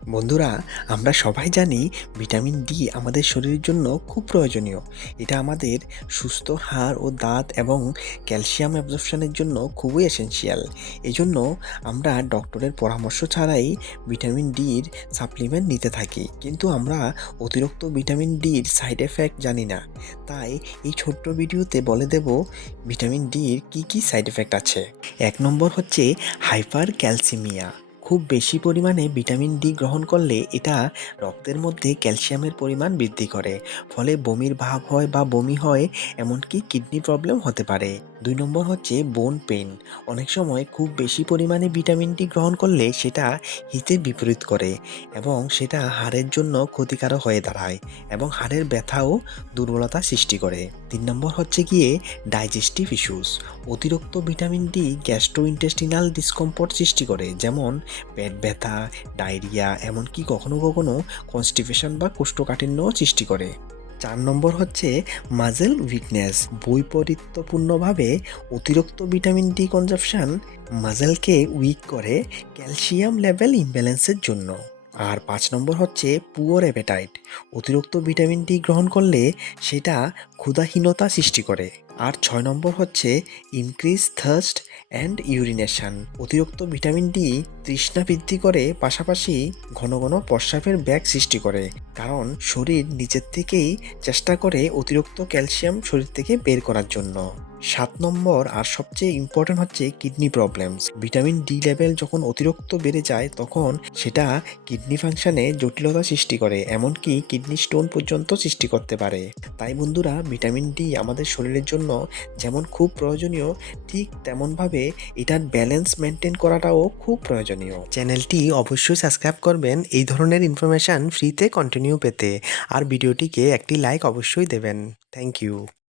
বন্ধুরা, আমরা সবাই জানি ভিটামিন ডি আমাদের শরীরের জন্য খুব প্রয়োজনীয়। এটা আমাদের সুস্থ হাড় ও দাঁত এবং ক্যালসিয়াম অ্যাবজর্পশনের জন্য খুবই এসেনশিয়াল। এজন্য আমরা ডক্টরের পরামর্শ ছাড়াই ভিটামিন ডির সাপ্লিমেন্ট নিতে থাকি। কিন্তু আমরা অতিরিক্ত ভিটামিন ডির সাইড এফেক্ট জানি না। তাই এই ছোট্ট ভিডিওতে বলে দেব ভিটামিন ডির কী সাইড এফেক্ট আছে। ১ নম্বর হচ্ছে হাইপার ক্যালসিমিয়া। খুব বেশি পরিমাণে ভিটামিন ডি গ্রহণ করলে এটা রক্তের মধ্যে ক্যালসিয়ামের পরিমাণ বৃদ্ধি করে, ফলে বমির ভাব হয় বা বমি হয়, এমনকি কিডনি প্রবলেম হতে পারে। ২ নম্বর হচ্ছে বোন পেইন। অনেক সময় খুব বেশি পরিমাণে ভিটামিন ডি গ্রহণ করলে সেটা হিতে বিপরীত করে এবং সেটা হাড়ের জন্য ক্ষতিকারক হয়ে দাঁড়ায় এবং হাড়ের ব্যথা ও দুর্বলতা সৃষ্টি করে। ৩ নম্বর হচ্ছে গিয়ে ডাইজেস্টিভ ইস্যুস। অতিরিক্ত ভিটামিন ডি গ্যাস্ট্রোইন্টেস্টিনাল ডিসকমফোর্ট সৃষ্টি করে, যেমন পেট ব্যথা, ডায়রিয়া, এমনকি কখনো কখনো কনস্টিপেশন বা কোষ্ঠকাঠিন্যও সৃষ্টি করে। ৪ নম্বর হচ্ছে মাসেল উইকনেস। বৈপরীত্যপূর্ণভাবে অতিরিক্ত ভিটামিন ডি কনজাম্পশন মাসেলকে উইক করে ক্যালসিয়াম লেভেল ইমব্যালেন্সের জন্য। আর ৫ নম্বর হচ্ছে পুয়ার অ্যাপেটাইট। অতিরিক্ত ভিটামিন ডি গ্রহণ করলে সেটা ক্ষুধাহীনতা সৃষ্টি করে। আর ৬ নম্বর হচ্ছে ইনক্রিজ থার্স্ট অ্যান্ড ইউরিনেশন। অতিরিক্ত ভিটামিন ডি তৃষ্ণা বৃদ্ধি করে, পাশাপাশি ঘন ঘন প্রস্রাবের ব্যাগ সৃষ্টি করে, কারণ শরীর নিজের থেকেই চেষ্টা করে অতিরিক্ত ক্যালসিয়াম শরীর থেকে বের করার জন্য। ৭ নম্বর আর সবচেয়ে ইম্পর্টেন্ট হচ্ছে kidney problems. Vitamin D level যখন অতিরিক্ত বেড়ে যায় তখন সেটা কিডনি ফাংশনে জটিলতা সৃষ্টি করে, এমনকি কিডনি স্টোন পর্যন্ত সৃষ্টি করতে পারে। তাই বন্ধুরা, ভিটামিন ডি আমাদের শরীরের জন্য যেমন খুব প্রয়োজনীয়, ঠিক তেমনভাবে এটার ব্যালেন্স মেনটেন করাটাও খুব প্রয়োজনীয়। চ্যানেলটি অবশ্যই সাবস্ক্রাইব করবেন এই ধরনের ইনফরমেশান ফ্রিতে কন্টিনিউ পেতে, আর ভিডিওটিকে একটি লাইক অবশ্যই দেবেন। Thank you.